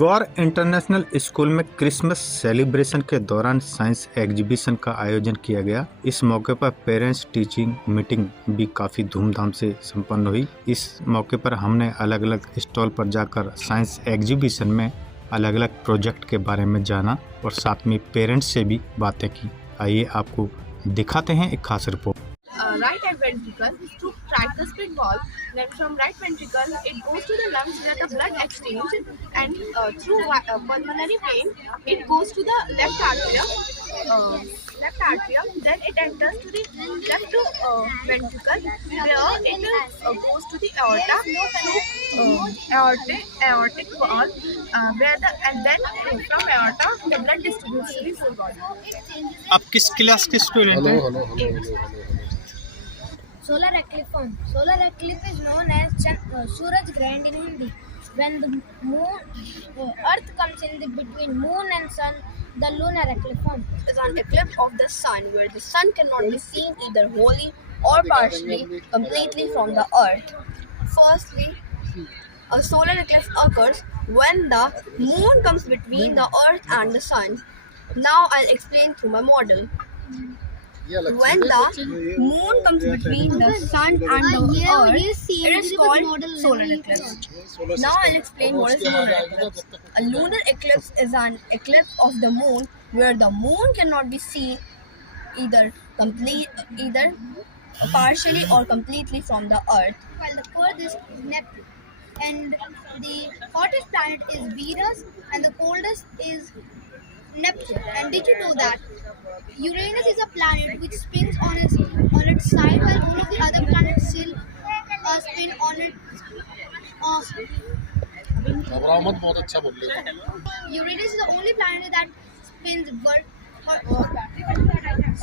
गौर international school में Christmas celebration के दौरान साइंस एग्जीबिशन का आयोजन किया गया। इस मौके पर पेरेंट्स टीचिंग मीटिंग भी काफ़ी धूमधाम से संपन्न हुई। इस मौके पर हमने अलग अलग स्टॉल पर जाकर साइंस एग्जीबिशन में अलग अलग प्रोजेक्ट के बारे में जाना और साथ में पेरेंट्स से भी बातें की। आइए आपको दिखाते हैं एक खास report. Right ventricle is to track the spit ball. Then from right ventricle, it goes to the lungs where the blood exchange, and through pulmonary vein, it goes to the left atrium. Then it enters to the left ventricle, where it goes to the aorta through aortic wall, and then from aorta the blood distributes to the full body. आप किस class के student हैं? Solar eclipse. Solar eclipse is known as Suraj Grahant in Hindi. When the Earth comes in between Moon and Sun, the lunar eclipse is an eclipse of the sun, where the sun cannot be seen either wholly or partially, completely from the earth. Firstly, a solar eclipse occurs when the moon comes between the earth and the sun. Now I'll explain through my model. When the moon comes between the sun and the earth, it is called solar eclipse. Now I'll explain what is lunar eclipse. A lunar eclipse is an eclipse of the moon where the moon cannot be seen either partially or completely from the earth. while the furthest is Neptune. And the hottest planet is Venus and the coldest is Neptune. And did you know that Uranus is a planet which spins on its side while all of the other planets still spin on its बहुत अच्छा बोल रहे हो। Uranus is the only planet that spins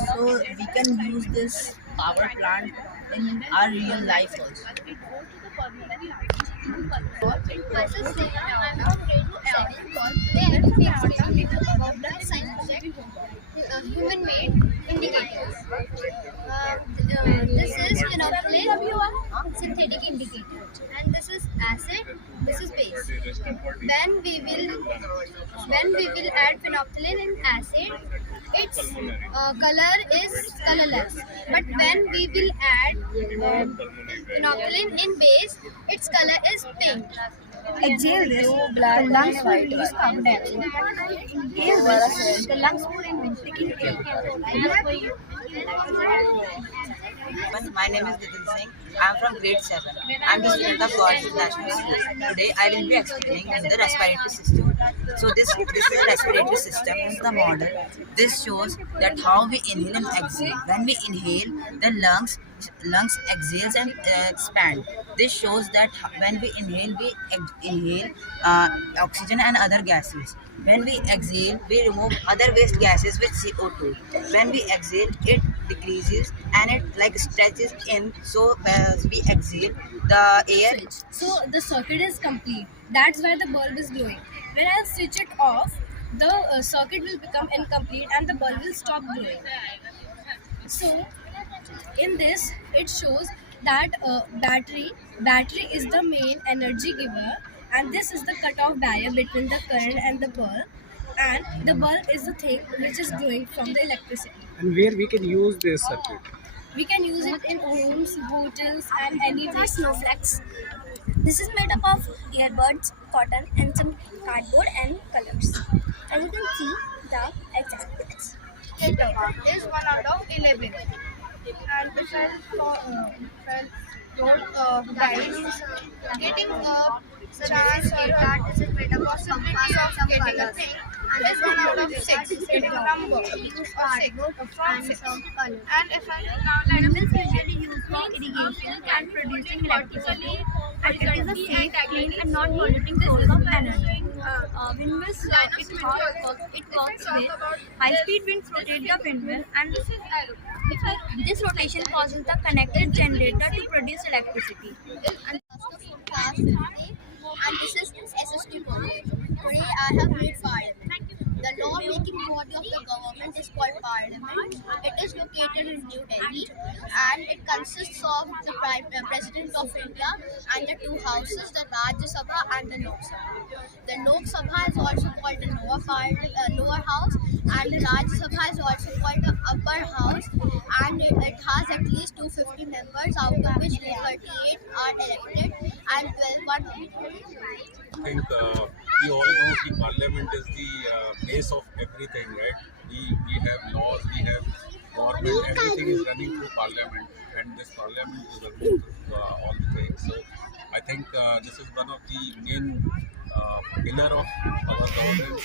So we can use this power plant in our real life also. Human made indicators. This is phenolphthalein synthetic indicator, and this is acid. This is base. When we will add phenolphthalein in acid, its color is colorless. But when we will add phenolphthalein in base, its color is pink. Exhale this, the lungs will release carbon dioxide. Inhale this, the lungs will My name is Nitin Singh. I am from grade 7. I am the student of God's National School. Today I will be explaining the respiratory system. So this is the respiratory system. This is the model. This shows that how we inhale and exhale. When we inhale, the lungs exhales and expand. This shows that when we inhale oxygen and other gases. When we exhale, we remove other waste gases with CO2. When we exhale, it decreases and it like stretches in. So we exhale the air. So the circuit is complete. That's why the bulb is glowing. When I switch it off, the circuit will become incomplete and the bulb will stop glowing. So in this, it shows that battery is the main energy giver, and this is the cutoff barrier between the current and the bulb, and the bulb is the thing which is glowing from the electricity. And where we can use this circuit? We can use it in homes, hotels, and anywhere. Snowflakes. This is made up of earbuds, cotton, and some cardboard and colors. As you can see, the examples. It is 1 out of 11. And if I told guys, getting a chance or that is made up of some getting a thing is 1 out of 6. Getting a number of 6 from 6. And if I now Animals usually used for irrigation and producing electricity, and it is a safe, clean and non-polluting source of energy. Windmills like it works with high-speed winds rotate the windmill, and this rotation causes the connected generator to produce electricity. And this is SST college. Today I have grade 5. The The law-making body of the government is called Parliament. It is located in New Delhi, and it consists of the President of India and the two houses, the Rajya Sabha and the Lok Sabha. The Lok Sabha is also called the lower house, and the Rajya Sabha is also called the upper house, and it has at least 250 members, out of which 38 are elected and 12 are nominated. I think we all know the parliament is the base of everything, right? We have laws, we have government, everything is running through parliament, and this parliament is running through all the things. So I think this is one of the main pillar of our government.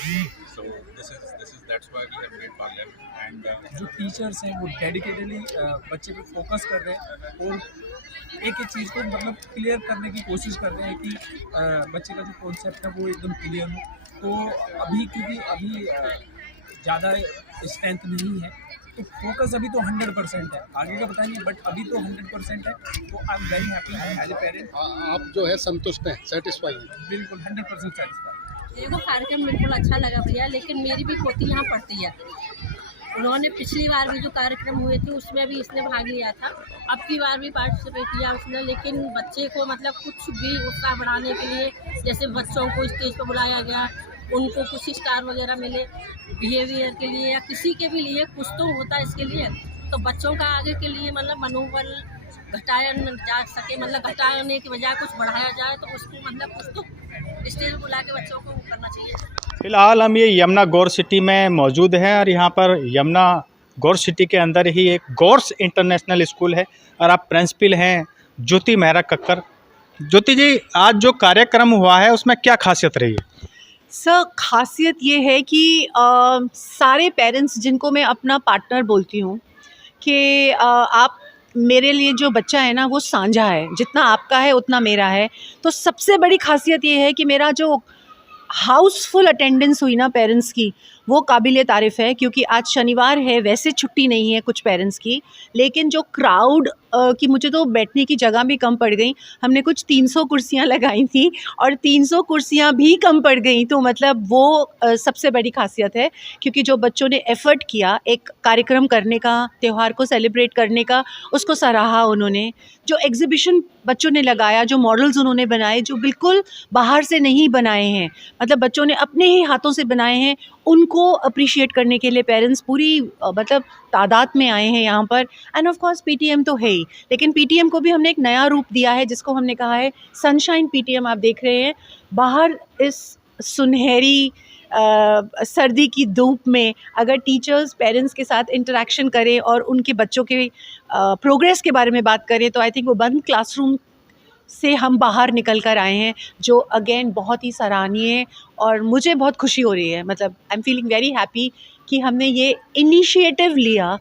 So this is that's why we have made parliament. And जो teachers हैं वो dedicatedly बच्चे पे focus कर रहे हैं और एक एक चीज़ को मतलब क्लियर करने की कोशिश कर रहे हैं कि बच्चे का जो कॉन्सेप्ट है वो एकदम क्लियर हो। तो अभी क्योंकि अभी ज़्यादा स्ट्रेंथ नहीं है तो फोकस अभी तो 100% है, आगे का पता नहीं, बट अभी तो 100% है। तो I am very happy as a parent. आप जो है संतुष्ट हैं, सेटिस्फाई हैं? बिल्कुल 100% सेटिस्फाई। देखो कार्यक्रम बिल्कुल अच्छा लगा भैया, लेकिन मेरी भी पोती यहाँ पढ़ती है। उन्होंने पिछली बार भी जो कार्यक्रम हुए थे उसमें भी इसने भाग लिया था, अब की बार भी पार्टिसिपेट किया उसने, लेकिन बच्चे को मतलब कुछ भी उत्साह बढ़ाने के लिए जैसे बच्चों को स्टेज पर बुलाया गया, उनको कुछ स्टार वगैरह मिले बिहेवियर के लिए या किसी के भी लिए कुछ तो होता है इसके लिए, तो बच्चों का आगे के लिए मतलब मनोबल घटाया जा सके, मतलब घटाने की बजाय कुछ बढ़ाया जाए, तो उसको मतलब कुछ तो स्टेज बुला के बच्चों को करना चाहिए। फिलहाल हम ये यमुना गौर सिटी में मौजूद हैं और यहाँ पर यमुना गौर सिटी के अंदर ही एक गौर्स इंटरनेशनल स्कूल है और आप प्रिंसिपल हैं ज्योति मेहरा कक्कर। ज्योति जी, आज जो कार्यक्रम हुआ है उसमें क्या खासियत रही है? सर, खासियत ये है कि सारे पेरेंट्स जिनको मैं अपना पार्टनर बोलती हूँ कि आप मेरे लिए जो बच्चा है ना वो साझा है, जितना आपका है उतना मेरा है। तो सबसे बड़ी खासियत ये है कि मेरा जो हाउसफुल अटेंडेंस हुई ना पेरेंट्स की, वो काबिल तारीफ़ है, क्योंकि आज शनिवार है, वैसे छुट्टी नहीं है कुछ पेरेंट्स की, लेकिन जो क्राउड कि मुझे तो बैठने की जगह भी कम पड़ गई। हमने कुछ 300 कुर्सियां लगाई थी और 300 कुर्सियां भी कम पड़ गई, तो मतलब वो सबसे बड़ी खासियत है, क्योंकि जो बच्चों ने एफ़र्ट किया एक कार्यक्रम करने का, त्यौहार को सेलिब्रेट करने का, उसको सराहा उन्होंने। जो एग्ज़िबिशन बच्चों ने लगाया, जो मॉडल्स उन्होंने बनाए, जो बिल्कुल बाहर से नहीं बनाए हैं, मतलब बच्चों ने अपने ही हाथों से बनाए हैं, उनको अप्रिशिएट करने के लिए पेरेंट्स पूरी मतलब तादाद में आए हैं यहाँ पर। एंड ऑफ कोर्स पीटीएम तो है ही, लेकिन पीटीएम को भी हमने एक नया रूप दिया है जिसको हमने कहा है सनशाइन पीटीएम। आप देख रहे हैं बाहर इस सुनहरी सर्दी की धूप में अगर टीचर्स पेरेंट्स के साथ इंटरेक्शन करें और उनके बच्चों के प्रोग्रेस के बारे में बात करें, तो आई थिंक वो बंद क्लासरूम से हम बाहर निकल कर आए हैं, जो अगेन बहुत ही सराहनीय है और मुझे बहुत खुशी हो रही है। मतलब I am feeling very happy कि हमने ये इनिशिएटिव लिया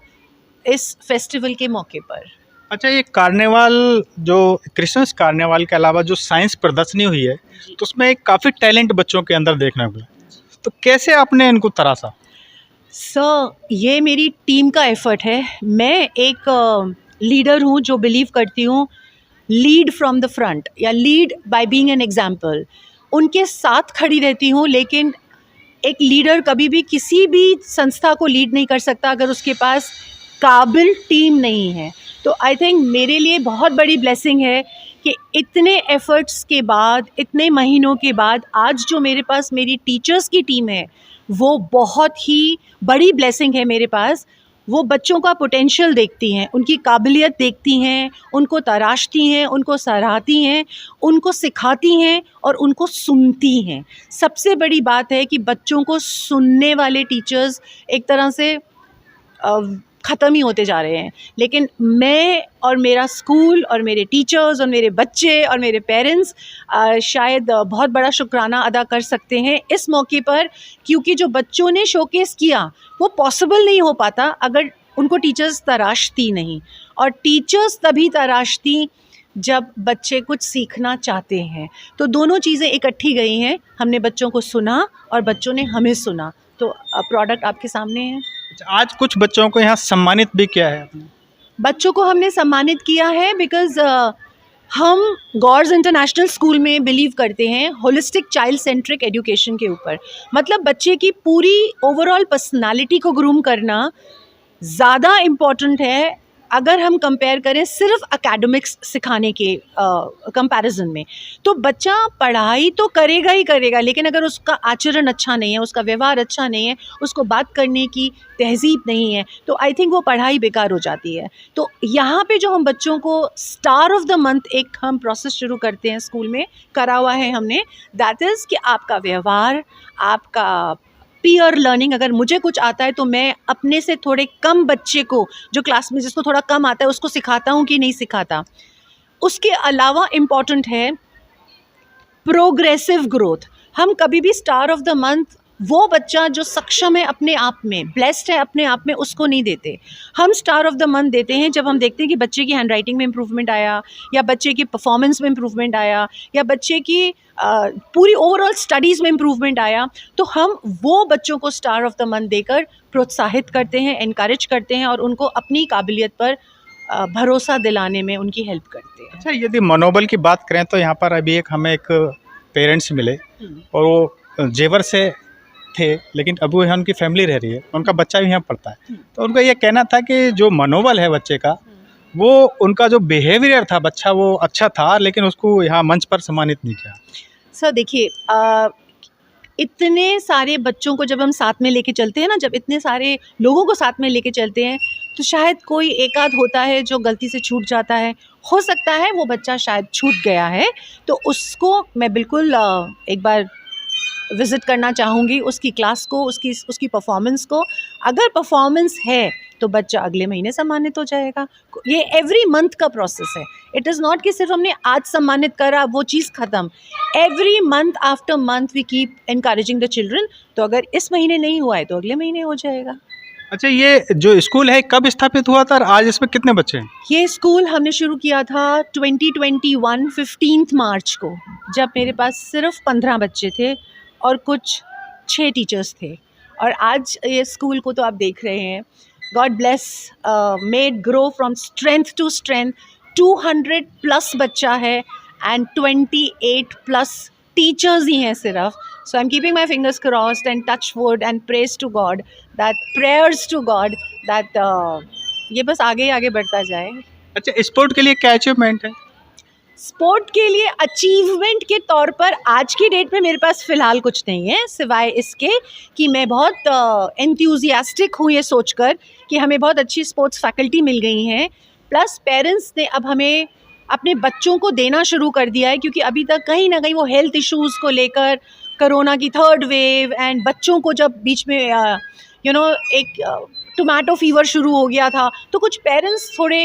इस फेस्टिवल के मौके पर। अच्छा, ये कार्निवाल जो क्रिसमस कार्निवाल के अलावा जो साइंस प्रदर्शनी हुई है, तो उसमें काफ़ी टैलेंट बच्चों के अंदर देखने को मिला, तो कैसे आपने इनको तराशा? सर, ये मेरी टीम का एफ़र्ट है। मैं एक लीडर हूँ जो बिलीव करती हूँ लीड फ्रॉम द फ्रंट या lead by being an example. उनके साथ खड़ी रहती हूँ, लेकिन एक लीडर कभी भी किसी भी संस्था को लीड नहीं कर सकता अगर उसके पास काबिल टीम नहीं है। तो आई थिंक मेरे लिए बहुत बड़ी ब्लेसिंग है कि इतने एफ़र्ट्स के बाद, इतने महीनों के बाद आज जो मेरे पास मेरी टीचर्स की टीम है, वो बहुत ही बड़ी ब्लेसिंग है मेरे पास। वो बच्चों का पोटेंशियल देखती हैं, उनकी काबिलियत देखती हैं, उनको तराशती हैं, उनको सराहती हैं, उनको सिखाती हैं और उनको सुनती हैं। सबसे बड़ी बात है कि बच्चों को सुनने वाले टीचर्स एक तरह से ख़त्म ही होते जा रहे हैं, लेकिन मैं और मेरा स्कूल और मेरे टीचर्स और मेरे बच्चे और मेरे पेरेंट्स शायद बहुत बड़ा शुक्राना अदा कर सकते हैं इस मौके पर, क्योंकि जो बच्चों ने शोकेस किया वो पॉसिबल नहीं हो पाता अगर उनको टीचर्स तराशती नहीं, और टीचर्स तभी तराशती जब बच्चे कुछ सीखना चाहते हैं। तो दोनों चीज़ें इकट्ठी गई हैं, हमने बच्चों को सुना और बच्चों ने हमें सुना, तो प्रोडक्ट आपके सामने है। आज कुछ बच्चों को यहाँ सम्मानित भी किया है? बच्चों को हमने सम्मानित किया है बिकॉज़ हम गॉर्स इंटरनेशनल स्कूल में बिलीव करते हैं होलिस्टिक चाइल्ड सेंट्रिक एजुकेशन के ऊपर। मतलब बच्चे की पूरी ओवरऑल पर्सनालिटी को ग्रूम करना ज़्यादा इम्पॉर्टेंट है अगर हम कंपेयर करें सिर्फ एकेडमिक्स सिखाने के कंपैरिजन में। तो बच्चा पढ़ाई तो करेगा ही करेगा, लेकिन अगर उसका आचरण अच्छा नहीं है, उसका व्यवहार अच्छा नहीं है, उसको बात करने की तहजीब नहीं है, तो आई थिंक वो पढ़ाई बेकार हो जाती है। तो यहाँ पे जो हम बच्चों को स्टार ऑफ द मंथ एक हम प्रोसेस शुरू करते हैं स्कूल में, करा हुआ है हमने, दैट इज़ कि आपका व्यवहार, आपका पीयर लर्निंग। अगर मुझे कुछ आता है तो मैं अपने से थोड़े कम बच्चे को, जो क्लास में जिसको थोड़ा कम आता है, उसको सिखाता हूँ कि नहीं सिखाता। उसके अलावा इम्पॉर्टेंट है प्रोग्रेसिव ग्रोथ। हम कभी भी स्टार ऑफ द मंथ वो बच्चा जो सक्षम है अपने आप में, ब्लेस्ड है अपने आप में, उसको नहीं देते। हम स्टार ऑफ द मंथ देते हैं जब हम देखते हैं कि बच्चे की हैंड राइटिंग में इम्प्रूवमेंट आया, या बच्चे की परफॉर्मेंस में इम्प्रूवमेंट आया, या बच्चे की पूरी ओवरऑल स्टडीज़ में इम्प्रूवमेंट आया, तो हम वो बच्चों को स्टार ऑफ द मंथ देकर प्रोत्साहित करते हैं, एनकरेज करते हैं और उनको अपनी काबिलियत पर भरोसा दिलाने में उनकी हेल्प करते हैं। अच्छा, यदि मनोबल की बात करें तो यहाँ पर अभी हमें एक पेरेंट्स मिले और वो जेवर से थे, लेकिन अब वो यहाँ उनकी फैमिली रह रही है, उनका बच्चा भी यहाँ पढ़ता है। तो उनका ये कहना था कि जो मनोबल है बच्चे का, वो उनका जो बिहेवियर था बच्चा वो अच्छा था, लेकिन उसको यहाँ मंच पर सम्मानित नहीं किया। सर देखिए, इतने सारे बच्चों को जब हम साथ में लेके चलते हैं ना, जब इतने सारे लोगों को साथ में लेके चलते हैं, तो शायद कोई एक आध होता है जो गलती से छूट जाता है। हो सकता है वो बच्चा शायद छूट गया है, तो उसको मैं बिल्कुल एक बार विज़िट करना चाहूँगी, उसकी क्लास को, उसकी परफॉर्मेंस को। अगर परफॉर्मेंस है तो बच्चा अगले महीने सम्मानित हो जाएगा। ये एवरी मंथ का प्रोसेस है। इट इज़ नॉट कि सिर्फ हमने आज सम्मानित करा वो चीज़ ख़त्म। Every month after month we keep encouraging the children. तो अगर इस महीने नहीं हुआ है तो अगले महीने हो जाएगा। अच्छा, ये जो स्कूल है कब स्थापित हुआ था और आज इसमें कितने बच्चे हैं? ये स्कूल हमने शुरू किया था 2021 15 मार्च को, जब मेरे पास सिर्फ 15 बच्चे थे और कुछ 6 टीचर्स थे। और आज ये स्कूल को तो आप देख रहे हैं, God bless, made grow from strength to strength. 200+ बच्चा है एंड 28+ टीचर्स ही हैं सिर्फ। So I am keeping my fingers crossed and touch wood and praise to God that, prayers to God that ये बस आगे आगे बढ़ता जाए। अच्छा, स्पोर्ट के लिए क्या अचीवमेंट है? स्पोर्ट के लिए अचीवमेंट के तौर पर आज की डेट में मेरे पास फ़िलहाल कुछ नहीं है, सिवाय इसके कि मैं बहुत एंथुसियास्टिक हूँ ये सोचकर कि हमें बहुत अच्छी स्पोर्ट्स फैकल्टी मिल गई हैं। प्लस पेरेंट्स ने अब हमें अपने बच्चों को देना शुरू कर दिया है, क्योंकि अभी तक कहीं ना कहीं वो हेल्थ इश्यूज़ को लेकर, कोरोना की 3rd वेव एंड बच्चों को जब बीच में एक टोमेटो फीवर शुरू हो गया था, तो कुछ पेरेंट्स थोड़े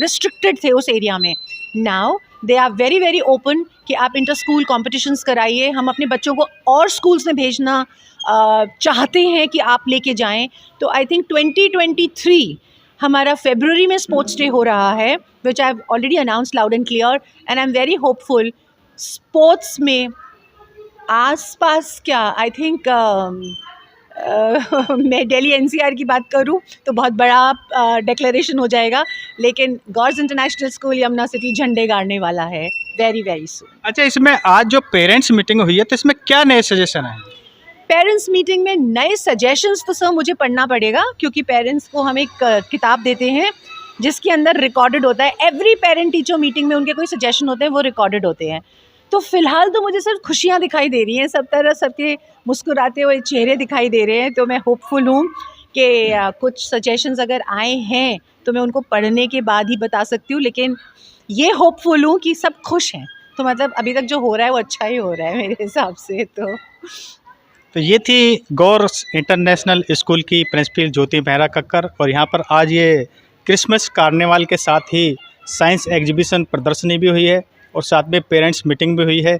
रिस्ट्रिक्टेड थे उस एरिया में। Now they are very very open कि आप इंटर स्कूल कॉम्पिटिशन्स कराइए। हम अपने बच्चों को और स्कूल्स में भेजना चाहते हैं कि आप लेके जाएं। तो आई थिंक 2023 हमारा फरवरी में स्पोर्ट्स डे हो रहा है, which I have already announced loud and clear, and I am very hopeful. Sports में आसपास क्या, आई थिंक मैं दिल्ली NCR की बात करूं तो बहुत बड़ा डिक्लेरेशन हो जाएगा, लेकिन गॉर्स इंटरनेशनल स्कूल यमुना सिटी झंडे गाड़ने वाला है वेरी वेरी सून। अच्छा, इसमें आज जो पेरेंट्स मीटिंग हुई है तो इसमें क्या नए सजेशन है? पेरेंट्स मीटिंग में नए सजेशंस तो सर मुझे पढ़ना पड़ेगा, क्योंकि पेरेंट्स को हम एक किताब देते हैं जिसके अंदर रिकॉर्डेड होता है। एवरी पेरेंट टीचर मीटिंग में उनके कोई सजेशन होते हैं, वो रिकॉर्डेड होते हैं। तो फ़िलहाल तो मुझे सिर्फ खुशियाँ दिखाई दे रही हैं, सब तरह सबके मुस्कुराते हुए चेहरे दिखाई दे रहे हैं। तो मैं होपफुल हूँ कि कुछ सजेशंस अगर आए हैं तो मैं उनको पढ़ने के बाद ही बता सकती हूँ, लेकिन ये होपफुल हूँ कि सब खुश हैं। तो मतलब अभी तक जो हो रहा है वो अच्छा ही हो रहा है मेरे हिसाब से। तो ये थी गौर्स इंटरनेशनल स्कूल की प्रिंसिपल ज्योति मेहरा कक्कर, और यहाँ पर आज ये क्रिसमस कार्निवाल के साथ ही साइंस एग्जीबिशन प्रदर्शनी भी हुई है और साथ में पेरेंट्स मीटिंग भी हुई है।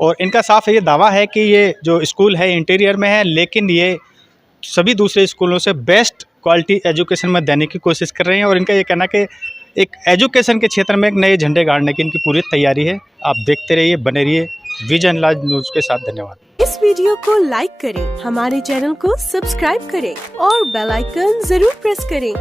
और इनका साफ ये दावा है कि ये जो स्कूल है इंटीरियर में है, लेकिन ये सभी दूसरे स्कूलों से बेस्ट क्वालिटी एजुकेशन में देने की कोशिश कर रहे हैं। और इनका ये कहना कि एक एजुकेशन के क्षेत्र में एक नए झंडे गाड़ने की इनकी पूरी तैयारी है। आप देखते रहिए, बने रहिए विजन लाइव न्यूज़ के साथ। धन्यवाद। इस वीडियो को लाइक करें, हमारे चैनल को सब्सक्राइब करें और बेल आइकन जरूर प्रेस करें